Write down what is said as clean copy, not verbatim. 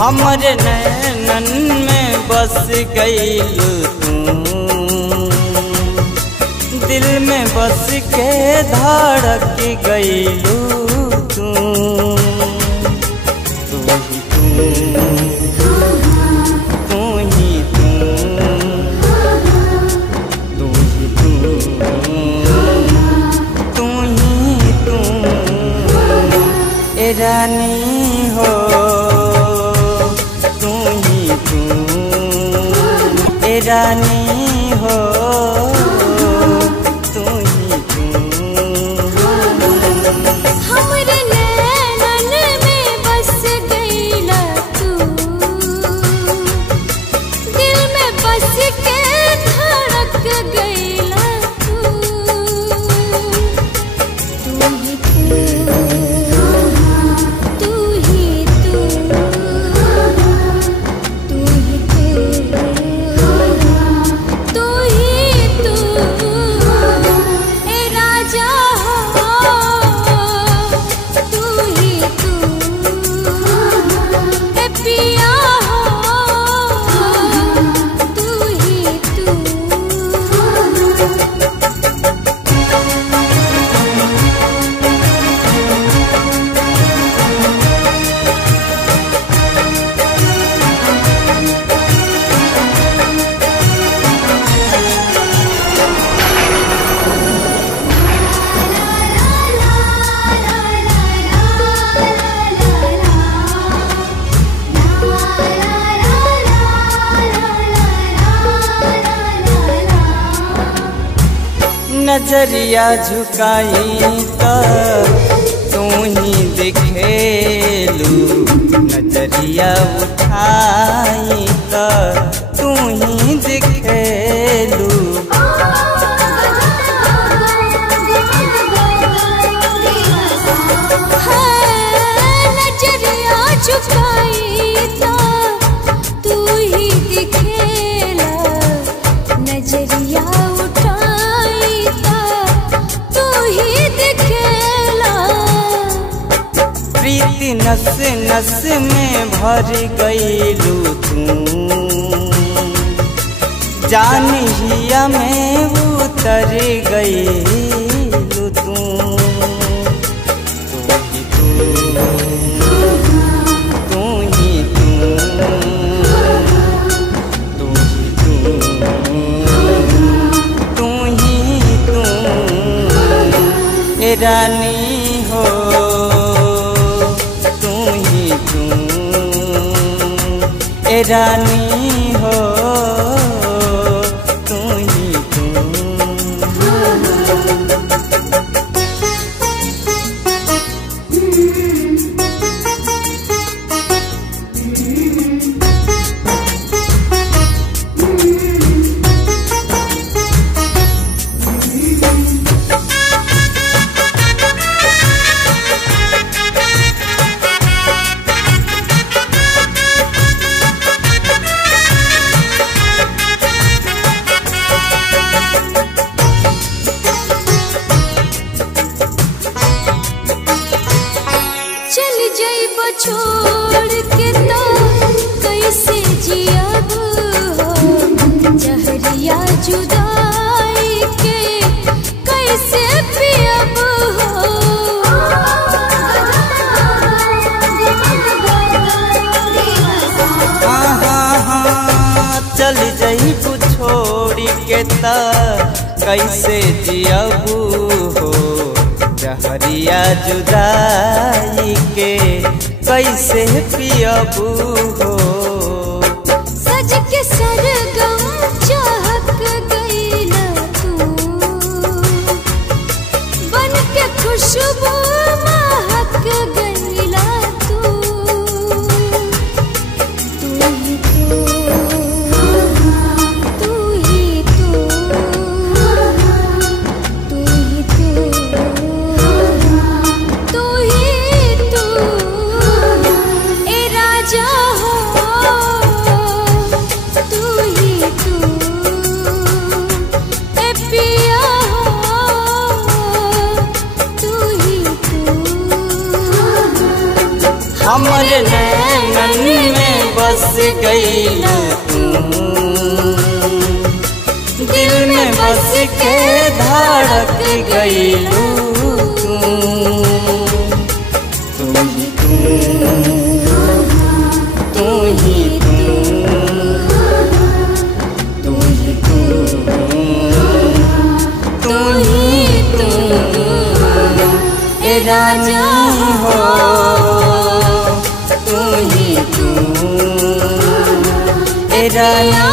हमरे नैनन में बस गईलू तू, दिल में बस के धड़क गईलू तू। तू ही तू, तू ही तू, तू ही तू, तू ही तू ए रानी हो, तू ही तू ए रानी हो, तू ही तू। हमरे नैनन में बस गईला तू, दिल में बस के धड़क गईला तू। तू ही तू, तू ही तू, तू ही तू, तू ही तू ए राजा हो, तू ही तू ए पिया हो, तू ही तू। नजरिया झुकाई तो तू ही दिखेलू, नजरिया उठाई तो तू ही दिखेलू। नजरिया झुकाई तो तू ही दिखेला, नजरिया उठाई तो तू ही दिखेला। प्रीति नस नस में भर गईलू तू, जान हिया में उतर गईलू तू। तू ही तू, तू ही तू, तू ही तू ए रानी हो, तू ही तू ए रानी हो, तू ही तू। चल जाइबो छोड़ के तो कैसे जियब हो, जहरिया जुदाई के कैसे पियब हो। चल जइबू छोड़ी के त कैसे जियबू हो, जहरिया जुदाई के कैसे पियबू हो। सज के सरगम चहक गईला तू, बन के खुशबू महक गईला तू। तू ही तू, तू ही तू, तू ही तू, तू ही तू ए राजा हो, तू ही तू ए पिया हो, तू ही तू। हमरे नैनन में बस गईलू तू, दिल में बस के धड़क गईलू तू। तू ही तू, तू ही तू, ए राजा हो, तू ही तू, ए रानी